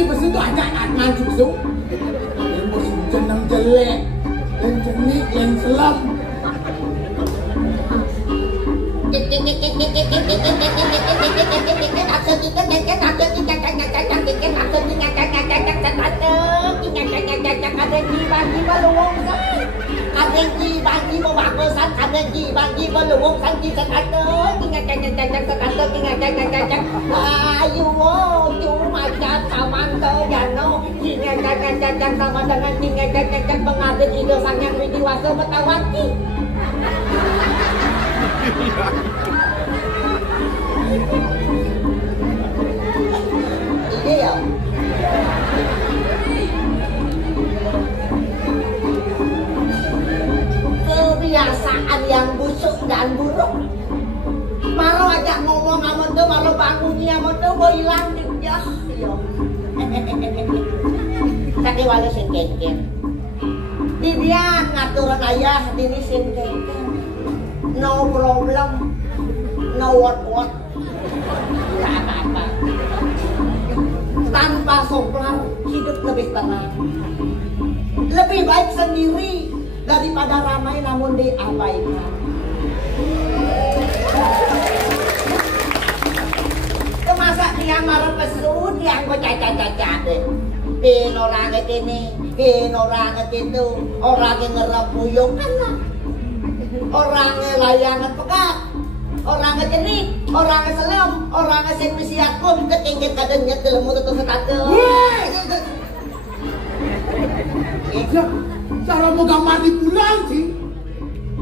Haji Besu tuh ajak Haji Besu. Ilmu jeneng jelek, yang jenik, yang selam. Iya. Kebiasaan yang busuk dan buruk. Maro ajak ngomong sama tuh, maro bangunnya sama tuh, mau hilang dia. Yo. Tadi wala sing kengken. Di dia ngaturan ayah dini sing kengken. No problem, no what. Nggak apa-apa. Tanpa soplar, hidup lebih tenang. Lebih baik sendiri daripada ramai namun diabaikan. Kemasa dia marah pesut yang gue cacat-cacat deh. Hin orangnya ini, hin orangnya itu, orangnya ngerapuyuk kan lah. Orangnya layangan pekat, orangnya jenik, orangnya selam, orangnya senwisi akum, ketinggian kadangnya telemu tetap sekate. Ya, cara mau gambar di bulan sih,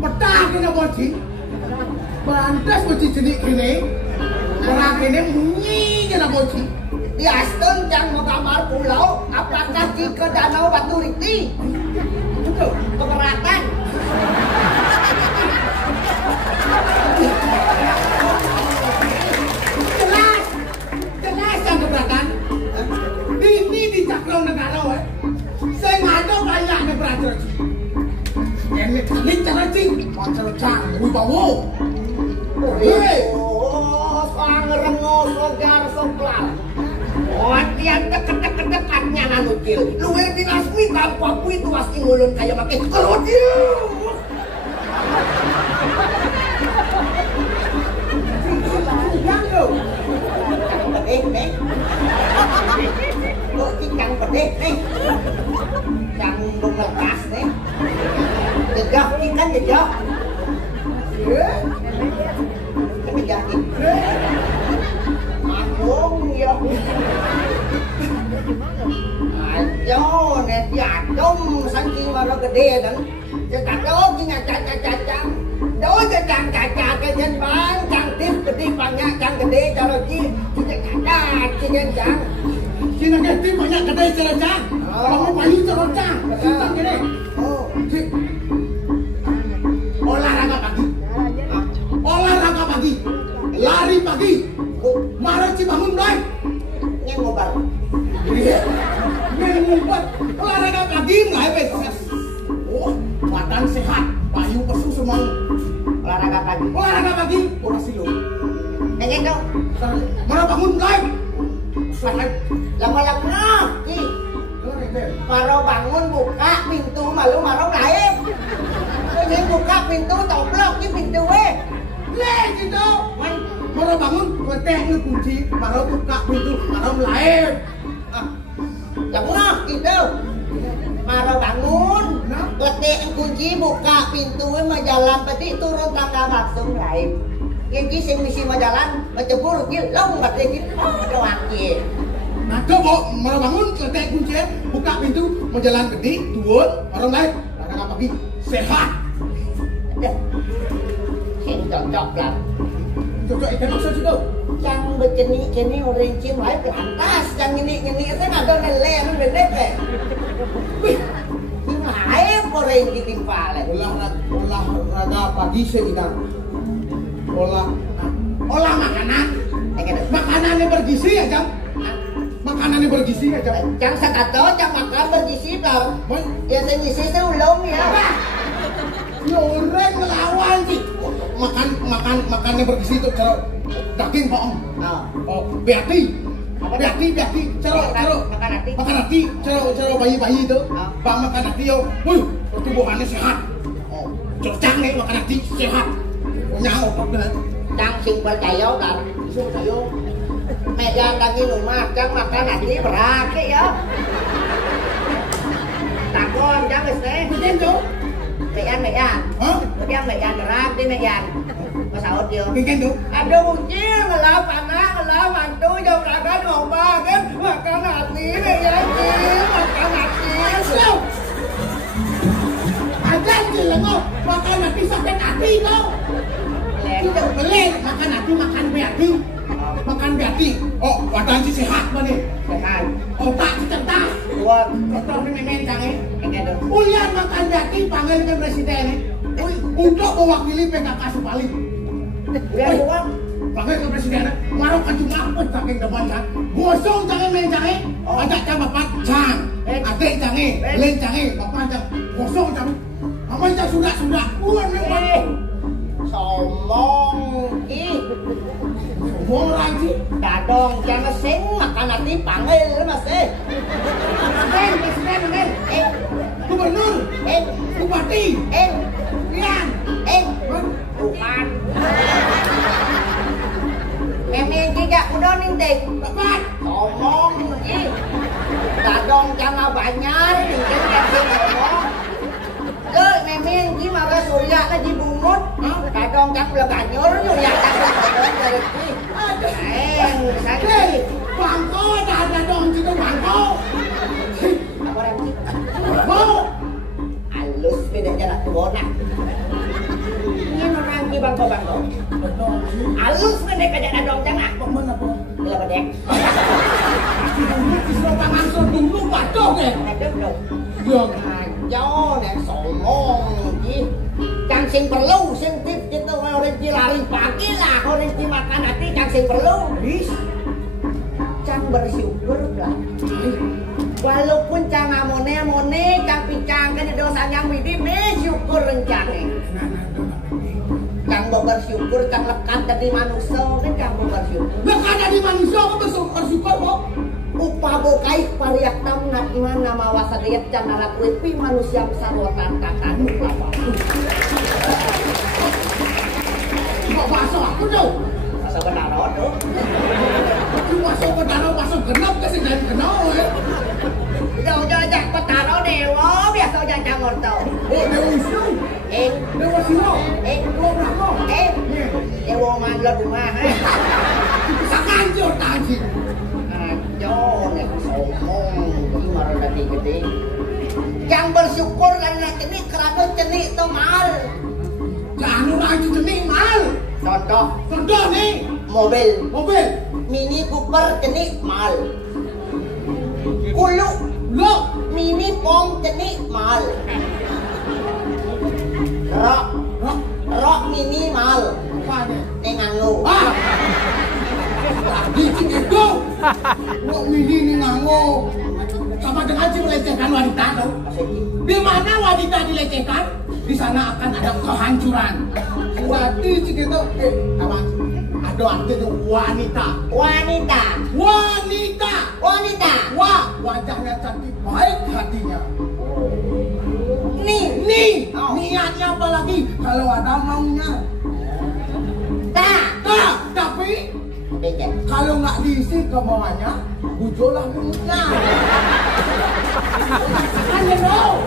petah kena bocil, bantas bocil jenik ini, orang ini bunyi kena bocil. Di Aston yang mau gambar pulau, apakah di ke Danau Batu Riti? Itu Keberatan. Jelas yang keberatan. Ini di Cakrong Negara, saya ngado banyak nih belajar. Ini cara cing, macam cang, wibawa. Sang rengos segar soplar. Watian deket-dekatnya nanukil. Luwe dinasmi tanpa kui itu pasti ngulun kayak makin kerodil. Pedih nih. Lo cingkang pedih nih. Canggung lepas nih. Jejak ikan jejak. Kejak nih. Agung ya. Ajo nih diatom saking maro gede kan. Jekado kinga caca-caca. Do caca-caca kejen bang cantik gede banyak cang gede kalau ki caca kejen cang. Cina gede banyak gede cerocang. Kamu payu cerocang. Kita gede. Oh, olahraga pagi. Olahraga pagi. Lari pagi. Marah Cibangun mulai. ngobar. Iya. Ngumpet. Olahraga pagi mulai besok. Oh, badan sehat. Payu pesu semua. Olahraga pagi. Olahraga pagi. Orang silo. Nengen dong. Marah bangun mulai. Lama-lama. Ki. Maro bangun buka pintu malu maro naik. Ini buka pintu toblok di pintu Leh gitu. Maro bangun ketek kunci, maro buka pintu, maro melahir. Lama gitu. Maro bangun, ketek kunci buka pintu mah jalan peti turun tangga langsung naik. Yang sing misi mah jalan macebur ki lompat lagi doang ki. Nah, coba maro bangun ketek kunci, buka pintu, mau jalan gede, turun, maro naik. Olahraga pagi sehat. Sing cocok lah. Cocok ikan maksud itu. Yang begini orang cing lain lantas, yang ini itu ada nilai yang beda. Ini lain orang ditimpal. Olahraga pagi sekitar. Olah makanan. Makanannya bergizi ya jam. Makanannya bergizi ya jam. Yang sakato, yang makan bergizi tau. Ya saya ngisi itu ulung ya. Orang ngelawan sih. Makannya bergizi itu cara daging bohong. Oh, berarti Biaki, makan hati. Cero bayi itu, bang makan hati yo, pertumbuhannya sehat. Cocang nih makan hati sehat. Nyawa bener. Cang sing percaya kan? Mẹ Yan đang đi nổi mạc chắc makan hati berat ya. Tak con chắc là sẽ. Betul tu? Mẹ Yan. Hah? Dia Mẹ Yan berat đi Mẹ Yan. Masalah dia. Betul tu? Aduh kucing ngelau panas ngelau mantu jauh raga domba kan makan hati Mẹ Yan makan hati. Ajar je lah kau. Makan hati sakit hati kau. Tidak boleh makan hati makan biaki. Makan biaki. Oh, badan si sehat mana? Sehat. Otak si cerdas. Dua. Betul ni memang canggih. Enggak dong. Ulian makan biaki panggil ke presiden ni. Untuk mewakili PKK sebalik. Ulian doang. Panggil ke presiden. Marah kan cuma apa saking depan kan. Gosong canggih main canggih. Ajak cang bapak cang. Adik canggih. Len canggih. Bapak cang. Gosong canggih. Amai cang sudah. Puan memang. Sombong ih. Sombong lagi. Dadong jangan sing makan hati panggil mas Presiden. Gubernur. Bupati. Lian. Bukan. Memang tidak udah ninting. Tepat. Sombong ih. Dadong jangan banyak ninting kasih ngomong. Memang gimana surya kan dibungut. Dadong jangan lebanyur surya kan dari sini. Hei, bangko dah ada dong juga bangko. Apa nanti? Bangko. Halus bedanya nak tuonak. Ini orang di bangko. Halus bedanya kayak ada dong jangan. Mana apa? Bila bedek. Isro tangan so dulu bacok eh. Ada dong. Yang Ajo nek sombong iki. Kang sing perlu sing tip gitu orang di lari pagi lah orang di makan hati kang sing perlu. Cang bersyukur lah. Walaupun cang amone cang picang kan dosa yang widi bersyukur rencane. Cang bersyukur cang lekat dari manusia kan cang bersyukur. lekat dari manusia apa bersyukur kok? Upa bokai pariak tamnat iman nama wasadayat cang narat wipi manusia sarwatan tatan ulama. Kok masuk aku dong? Masa benar tuh. Masuk ke danau masuk genap ke sini jadi genap eh. Đâu cho chắc có tà đó đều đó, bây giờ sao cho một tàu. Dewa Wisnu. Em, Dewa Sino. em, Dewa Brahma. em, em vô man lên đường ma hả? Sakan jo taji. Cho này sombong, ini marah dari gede. Yang bersyukur karena jenik kerana jenik itu mahal. Jangan lagi jenis mal. Contoh nih. mobil Mobil. Mini Cooper jenik mahal. Kuluk Lo. Mini Pong jenik mahal. Rok mini mahal. Apanya? Dengan lu. Ah. Di itu. Rok mini ini nganggo. Sama dengan si melecehkan wanita tuh. Di mana wanita dilecehkan, di sana akan ada kehancuran. Berarti itu apa? Ada artinya wanita. Wah, wajahnya cantik, baik hatinya. Nih, niatnya apa lagi? Kalau ada maunya. Tapi kalau nggak diisi kemauannya, bujolah mulutnya. Kan you know?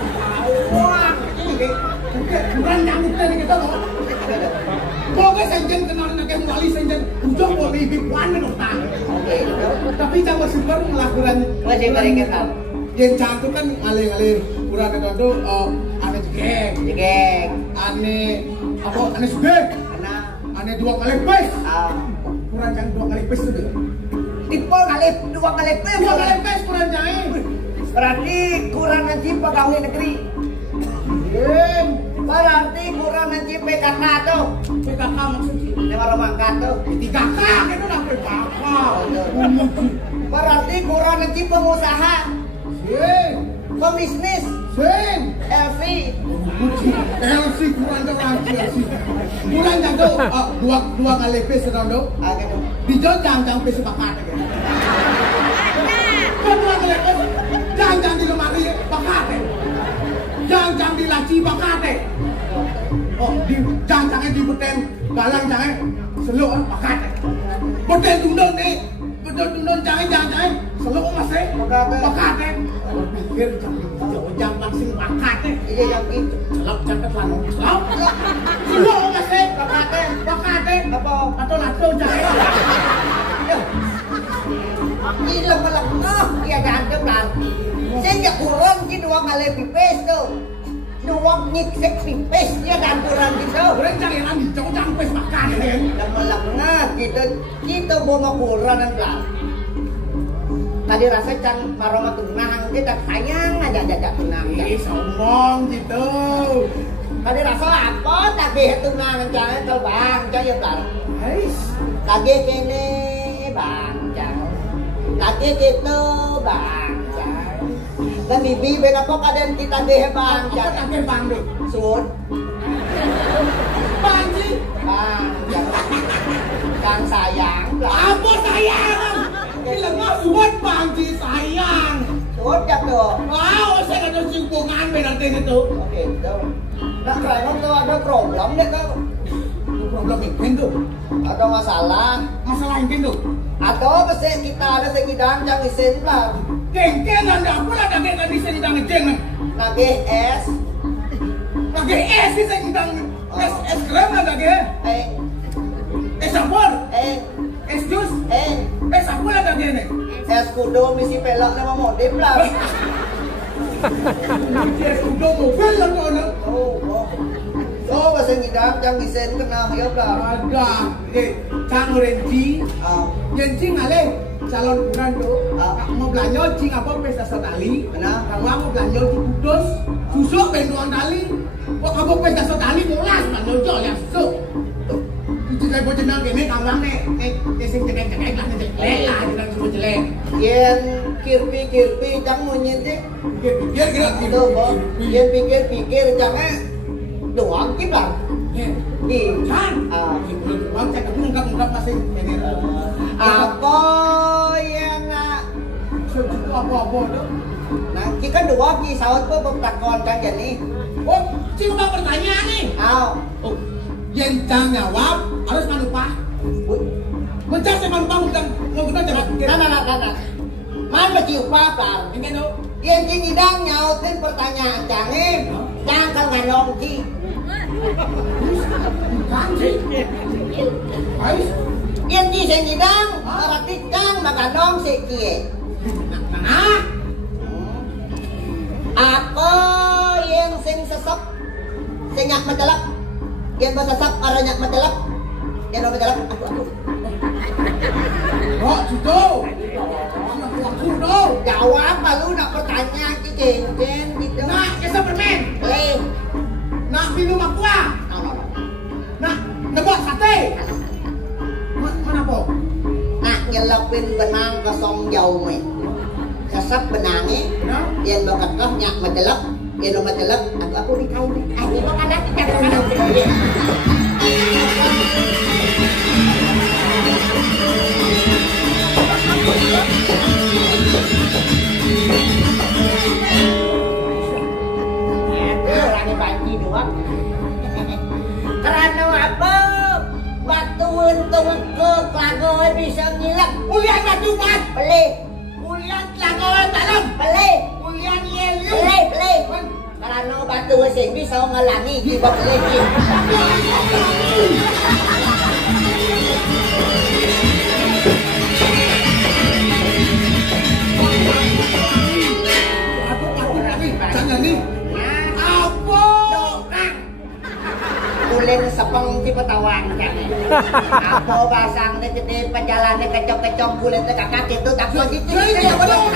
Wah, bukan nyamuk dari kita loh. Pokoknya senjen kenal dengan kembali senjen udah boleh lebih puan menurut. Tapi jangan super melakukan. Yang cantik kan ngalir kurang dengan tuh aneh jegeng, aneh sebek, aneh 2 kali pes. Kurang jangan 2 kali pes itu. Tipe kali 2 kali pes. 2 kali pes kurang jangan. Berarti kurang nanti pegawai negeri. Berarti kurang nanti PKK tuh. PKK maksudnya? Lewat remangkat tuh. 3K itu lah PKK. Berarti kurang nanti pengusaha. Pembisnis. LV. LV kurang lagi LV. Kurang jangan 2 kali pes sedang tuh. Dijauh jangan pes pakai. Dalang jangan seluk bakat. Betul tundun nih. Betul tundun jangan seluk masih bakat. Pikir jam langsung bakat. Iya yang itu. Seluk jangan lalu. Seluk masih bakat. Apa atau lato jangan. Ini lemah ya jangan kan. Saya nggak kurang di dua kali pipes tuh. Dua nyik pipes ya dan kurang gitu. Orang jangan dicocok pes bakat. Lemah kita mau kurang kan. Tadi rasa cang maroma tunang kita sayang aja tunang. Sombong gitu. Tadi rasa apa tadi tunang jangan terbang jangan kan. Tadi kene bang jangan. Tadi gitu bang jangan. Dan bibi berapa kadang kita deh bang jangan. Apa bang deh? Sun. Bang sih. Bang jangan. Kang sayang. Apa sayang? Lemah buat bangji sayang. Sudah tuh. Wow, saya ada hubungan berarti itu. Oke, tuh. Nah, kalau tuh ada problem deh tuh. Problem itu. Ada masalah. Masalah itu. Atau pesen kita ada segidang jangan isin lah. Geng anda apa lah geng kan bisa didang geng. Lagi es. Lagi es sih saya didang es krim lah geng. Es campur. Es jus. Es apa lah geng ni? Es kudo misi pelak nama modif lah. Es kudo mobil lah kau nak. Oh, pesen ngidam jangan isin kena ya dah. Ada. Cang Renji. Renji ngale. Calon bulan tu, mau belanja cing apa pesta sekali, kalau mau belanja di Kudus, susuk bentuan tali, kok kamu pesta sekali mulas, belanja ya susuk. Itu saya boleh jenang gini, kamu nih sing jelek lah, jenang semua jelek. Yen kirpi jangan menyentik. Pikir itu, yen pikir jangan doang kita. Kan, bang cek aku ungkap masih ini. Apa yang nak? Apa tu? Nah, kita dua pisau tu bertakon kan jadi. Oh, cuma pertanyaan nih. Oh, yang jangan jawab harus manupa. Mencari saya manupa mau kita jangan pikir. Nah. Mana cium apa? Ini tu. Yang hidang nyautin pertanyaan jangan ngalong ci. Yang di hidang berarti kang makanong si kie. Apa yang sing sesep senyak medelap? Yang bersesap aranyak medelap? Yang medelap aku. Oh, sudah. Jawab lalu nak pertanyaan ci gitu. Nak, kisah permen. Nak minum aqua. Nak, nebak sate. Mana po? Nak nyelapin benang kosong jauh me. Sesap benangnya, yang bakat kau nyak medelap, yang medelap, aku dikain. Ini makanan kita kemana? Orangnya banci doang. Karena apa? Batu untung ke Klagoy bisa ngilang. Ulian batu bat. Beli. Ulian Klagoy dalam. Beli. Ulian yelu. Beli. Karena batu sing bisa ngelangi di bawah lagi. Jangan ni. Apa? Dokang. Tulen sepeng di petawang kan. Apa basang ni gede perjalanan kecok-kecok bulan tu kakak itu tak positif. Ya betul.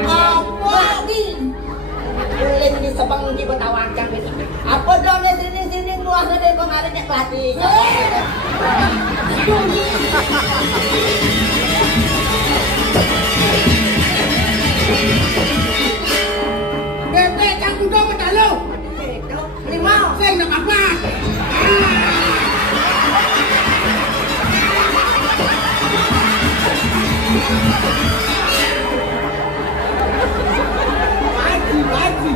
Apa ni? Tulen di sepeng di petawang kan. Apa dong sini luar dari pengaruhnya pelatih. Bebe, kamu dong mendalu. Lima. Saya nak apa? Baji.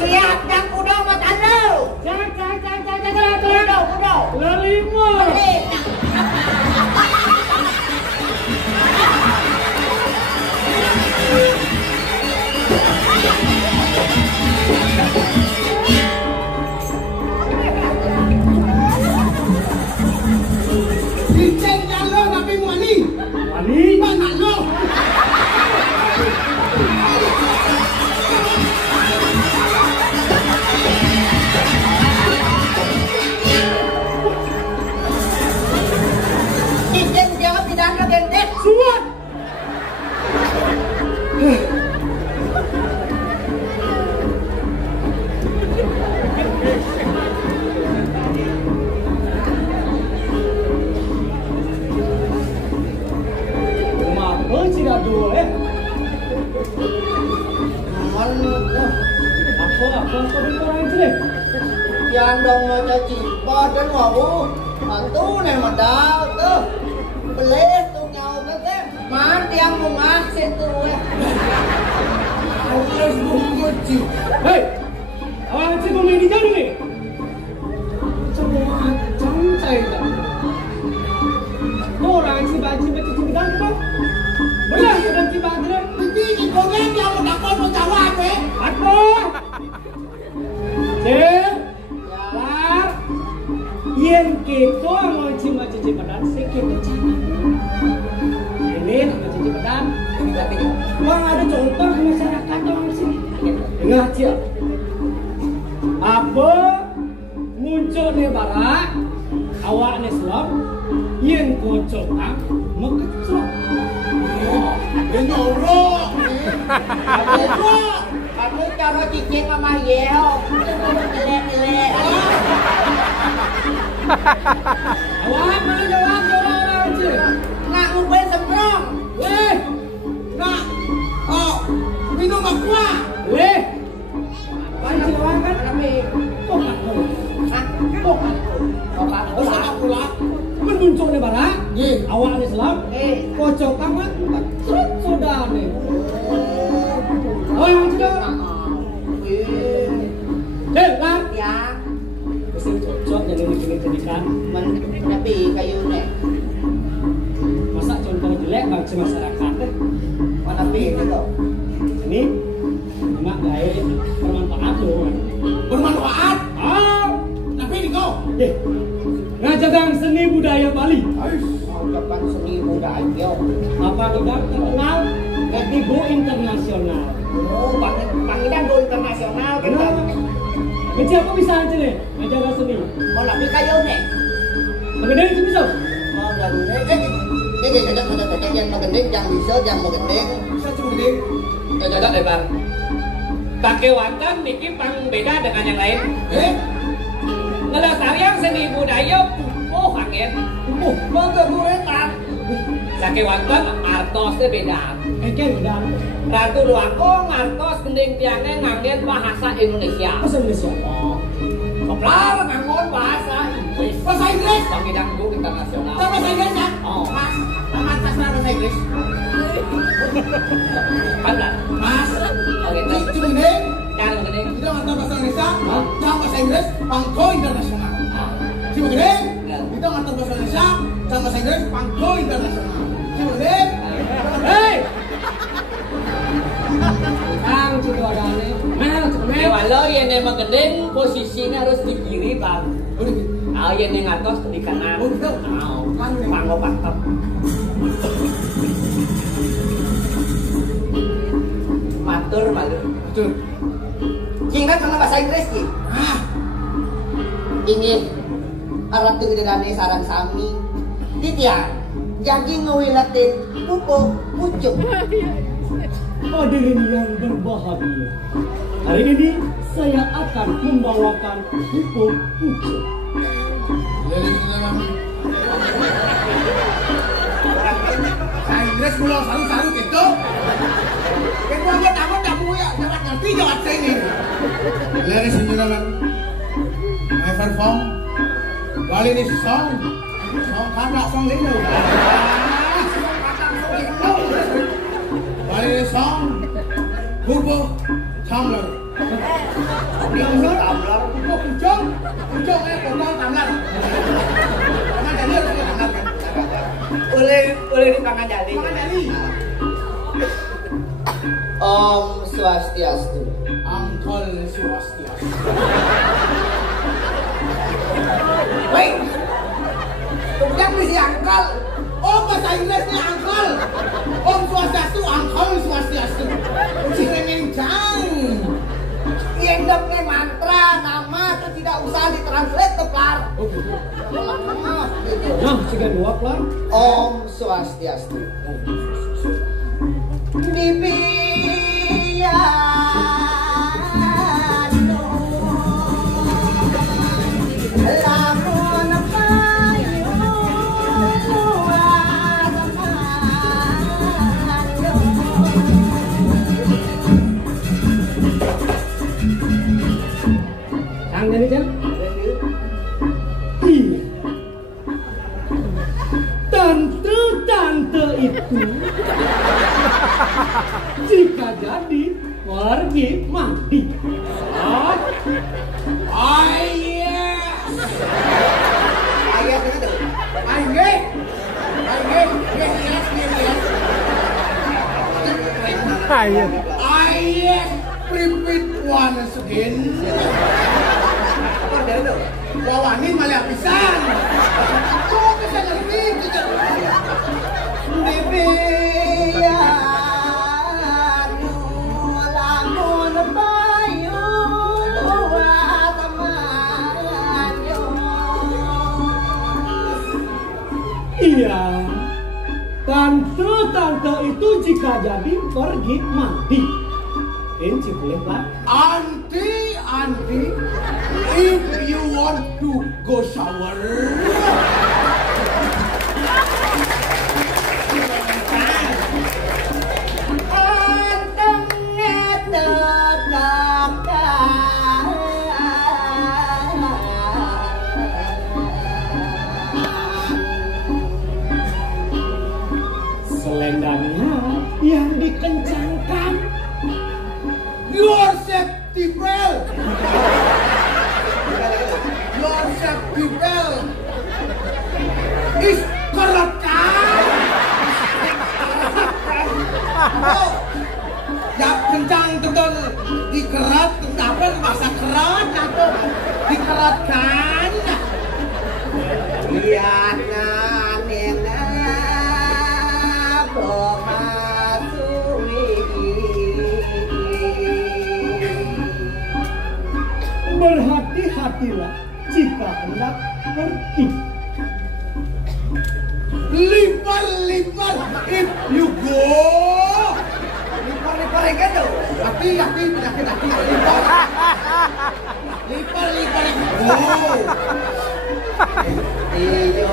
Siap dan kuda makan lu. Kuda. Lima. Diceng jalo tapi wani. Mana lo? Ijen jawab tidak ada gendek. Suat. Kenapa tidak dua Apa orang itu deh? Yang dong mau caci badan wabu. Mantu nih modal tuh. Beli tuh nyau tuh. Mati yang mau ngasih tuh. Harus bungkuci. Hei, awak cik main di jauh ni. Semua cancai dah. Orang cik baca kita kan? Boleh kita cik baca. Ini ikonnya dia mau dapat mau jawab Apa? Cik, jalan. Yang kita mau cik baca cik badan sikit cakap. Ini nak baca cik badan. Tapi Wang ada contoh ke masyarakat orang sini. Dengar cik. Apa muncul ni barak, awak ni Islam, yang kocok tak mekecok. Ini orang. kamu cara cicing sama Yeo. Nilai. Awak mana jawab orang cik? Nak ngumpul semprong. Weh, Nak. Oh, minum aqua. weh. Mana jawab kan? Tapi Kok tak tahu? Hah? Kok? Bapak Terus pula. apa pula? Muncul ni barak, Ye. awak ni Islam, kocok kamu terus sudah ni. Oh yang cik. Cik, lah. Ya, Mesti cocok jadi jadikan. tapi kayu nih. Masa contoh jelek bangsa masyarakat deh. Mana pilih kok? Ini mak gaya bermanfaat loh. Bermanfaat. Ah, Tapi ini kau. ngajagang seni budaya Bali. Ucapan seni budaya. Apa juga terkenal Ibu Internasional. Oh, panggilan go internasional kita. Kenapa? Kecil apa bisa aja nih ngajagang seni? Mau nabi kayu nih. Mengenai itu bisa. Mau dari yang mengendek, yang bisa, yang mengendek. Bisa cuma gede. Cocok deh bang. Pakai wantan niki pang beda dengan yang lain. Ngelestarian seni budaya pupuh angin. Pupuh. Maka buretan. Sake wantan artosnya beda. Eken udah. Ratu Luangkong artos gending tiangnya ngangin bahasa Indonesia. Masa Indonesia. Koplar ngangon bahasa Inggris. Bahasa Inggris. Panggilan go internasional. Tahu bahasa Inggris ya? Oh. Mas, tamat sastra bahasa Inggris. Kan lah. Mas, Oke, ini cuma gede. cara begini. Kita ngantar bahasa Indonesia, jangan bahasa Inggris, pangko internasional. Cuma gede. Kita ngantar bahasa Indonesia, jangan bahasa Inggris, pangko internasional. Cuma gede. Hei. Kang situ ada nih. Mel, Walau yang emang gending posisinya harus di kiri bang. Udah gitu. Yang ngatos di kanan. Oh, udah. Panggo pantep. Matur. Betul. Singkat sama bahasa Inggris ki. Ah, Ini Arab tu kedane sarang sami. Titian. Jadi ngewilatin pupuk pucuk. hadirin yang berbahagia. Hari ini saya akan membawakan hukum pucuk. bahasa Inggris mula saru-saru gitu. Kita angkat tak punya, jangan ngerti jawab saya ini. Ladies and gentlemen, I perform Balinese song. Song kata song lino. Song kata song lino. Play song. Bubuk tumbler. Tumbler, tumbler. Ujung potong tumbler. Tangan jali harus tumbler kan? Boleh di tangan jali. Tangan jali. Om Swastiastu. Angkol Swastiastu. Wait. Kemudian misi angkal. Oh, bahasa Inggrisnya angkol. Om Swastiastu, angkol Swastiastu. Ciremencang. Endoknya mantra, nama itu tidak usah ditranslate ke Plar. Oh, gitu. Nah, juga dua Plar. Om Swastiastu. Sang jadi Cang. Iya. Tante itu jika jadi pergi mandi. Ah, Yes. Ayat itu. Yes. Yes. Repeat once again. Bawanin malah pisan. Kok bisa ngerti gitu. iya. Tante itu jika jadi pergi mandi. Ini boleh Pak? Auntie, if you want to go shower, Selendangnya yang dikencangkan. your safety belt. Your safety belt is kerekan. Oh, ya kencang betul dikerat, apa bahasa kerat atau dikeratkan? Lihat nena Berhati-hatilah jika hendak pergi. Lipat if you go. Lipat gitu. Hati penyakit hati lipat go. Iyo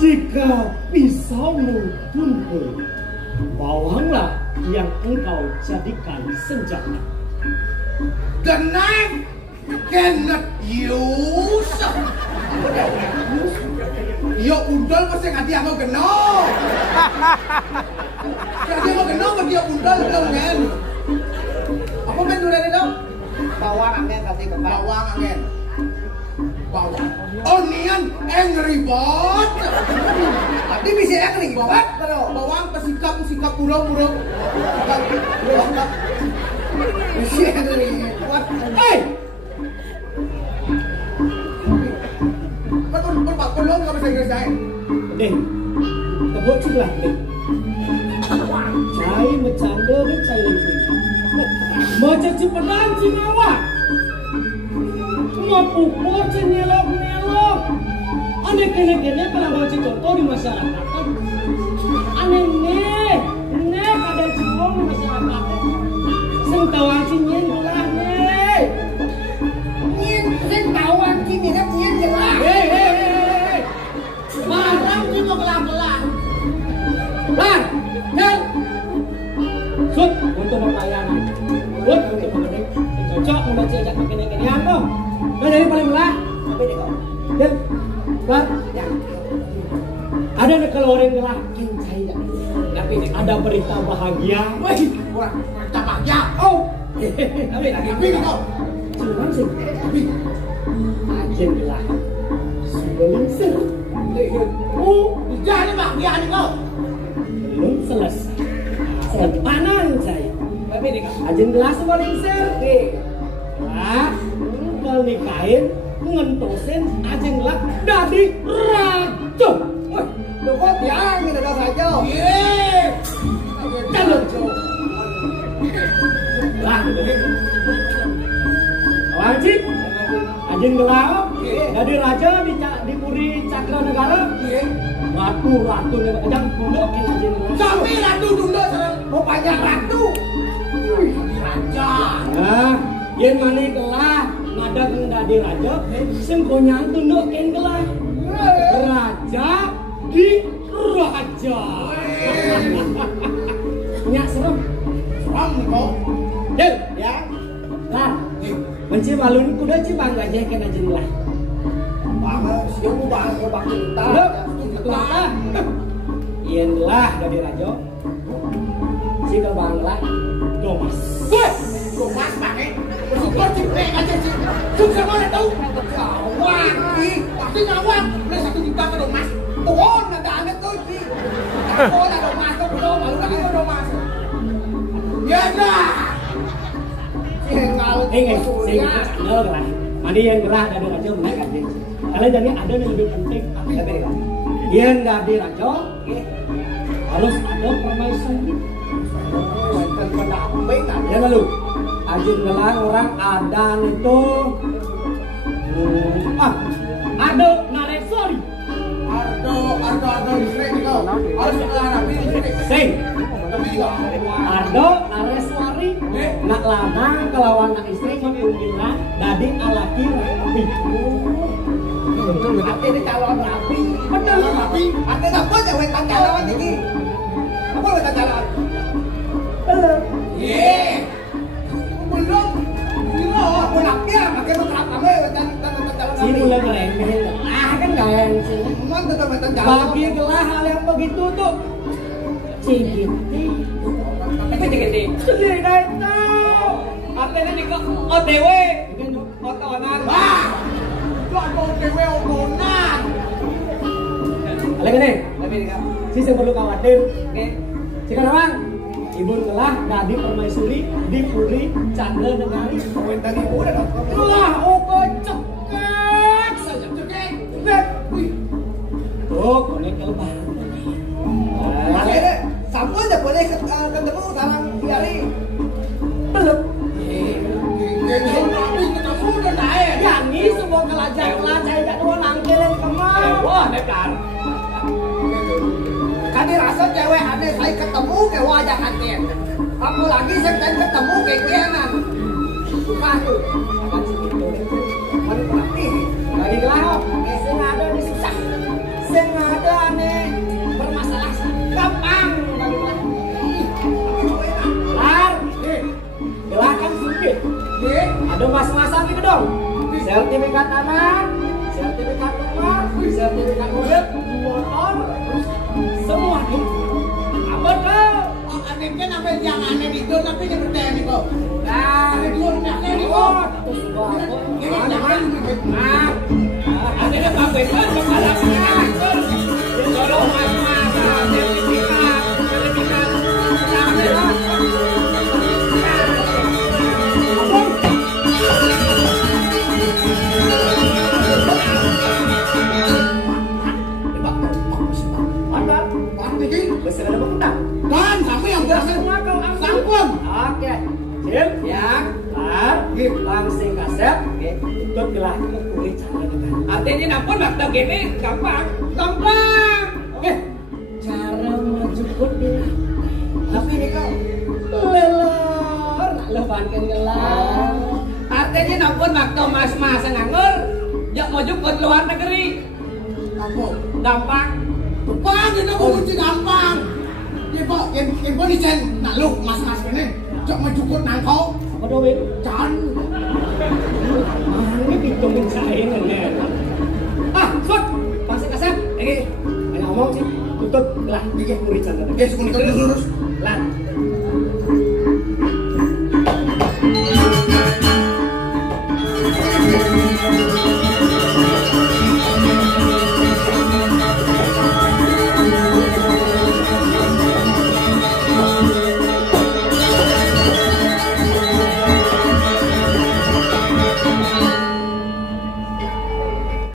Jika pisaumu tumpul, bawanglah yang engkau jadikan senjata. The knife cannot use. Yo undol pasti ngati aku geno. Jadi mau geno ke dia undol dong men. Apa men dulu ini dong? bawang angin kasih ke Bawang angin. Bawang. Onion angry bot. Tapi bisa angry bawang terus. Bawang pesikap burung. Bisa angry. Hei, Kon lo nggak bisa Inggris saya. Deng, kebut juga Deng. Cai bercanda dan cai lebih. Macam cepetan Cinawa. Mapukul cenelok. Aneh kene kalau baca contoh di masyarakat. Aneh ada cowok di masyarakat. Sentawan cinyen gelah nih. Nyen tahu angin ini nyen jelas. yakin saya. Tapi Ada berita bahagia. Wih, kurang capak ya. Oh, Tapi kau. cuman sih. Tapi Ajen lah. Sudah lengser. oh, jadi Pak, dia nih kau. Belum selesai. Sepanan saya. tapi nih kak. Ajen gelas sudah lengser. Lah, kalau nikahin ngentosin ajen gelas dari raja. Wah, Loh kok tiang ini ada saja. Ye. calon. Lah, wajib. Ajen gelas dari raja di Puri Cakra Negara. Ye. Ratu jangan tunduk ke ajen gelas. Sampai ratu dulu sekarang. Rupanya ratu. Wih, raja. Nah, yen mani kelah ngadeg ndadi raja, sing konyang tunduk ken kelah. Raja di raja. Nyak serem. Seram nih kau. Del, Ya. lah. Benci balun kuda ci bangga je ken ajen lah. Banget, siapa mau bahas ke bakti kita? Udah, lah. Yen lah dari raja. Si ke bangla Thomas. Wih, Thomas pakai. Bersyukur ciprek aja sih. Susah mana tahu? Kawan, pasti ngawang. Udah 1 juta ke Thomas. Tuhon, ada anak tuh sih. Tuhon ada Thomas, tuh belum. Lalu lagi ke Thomas. Ya dah. Tinggal Sing channel lah. Mandi yang gerah dari raja menaik aja. Kalau jadi ada yang lebih penting tapi yang dari raja harus ada permaisuri. Ya lalu Ajin gelang orang adan itu ada naresori. Ardo distrik nih kau. Harus rapi distrik. Sing Tapi kau. Ardo nareswari nak lanang kelawan nak istri memungkinkan dadi alaki rapi. Hati ini calon rapi. Bener. Rapi. Hati apa ya wetan calon ini? Apa wetan calon? Bener. Ye. Belum. Belum. Aku nakir, makin berapa kami wetan calon Si rapi. mulai ngeremeh. Kan gak yang sih. Memang tetap wetan calon. Bagi gelah hal yang begitu tuh cigit. Tapi gede. Sendiri gak tahu. Artinya nih kok OTW. Otonan. Wah. Lu ada dewe otonan. Lagi nih, Tapi nih kak. si yang perlu khawatir. Oke. Jika orang ibu telah dadi permaisuri di Puri Cakra Negari. Wetan ibu udah dong. Telah oke cekek saja cekek. Wih. Tuh, konek kelebang. Oke deh, Samu aja boleh ketemu sarang biari. Belum. Jadi rapi ketemu udah naik. Ya ini semua kelajang-kelajang saya dua nangkelin kemar. Wah, nekar. Kan dirasa cewek aneh saya ketemu ke wajah kantin. Apalagi saya ketemu ke kianan. Suka tuh. Akan segitu deh. Mari berarti. Lagi gelap. Sing ada di susah. Sing ada aneh bermasalah. Gampang bagi gelap. Lar. Gelap kan sulit. Ye. Ada masa-masa gitu dong. Sertifikat tanah, sertifikat rumah, sertifikat mobil, motor, semua nih. Apa kau? Oh, anehnya namanya yang aneh itu tapi dia percaya nih kau. Nah, Ada dua aneh nih kau. terus gua. Ini jangan. Nah, Artinya Pak Besan kepala pengatur. Tolong mas-masa sertifikat. ada. Ini Besar ada benda. kan kamu yang berhasil sangkun. Oke, Cil, yang lar, langsing kaset, ikut gelah kulit cara dengan. Artinya nampun waktu gini gampang. Gampang. Oke, cara menjemput dia. Tapi ini kau. Lelor, lebankan gelah. Artinya nampun waktu mas-mas nganggur. Ya mau jemput luar negeri. Kamu. Gampang. Bang, ini aku kunci gampang. Ya kok, yang kau dicen, nak lu mas-mas ini, cok mencukur nangkau, Apa doang? can. Ini hitungin saya nih. Ah, Sud, masih kaset. Ini ngomong sih. tutup lah, murid sana. Guys, untuk lurus. Lan.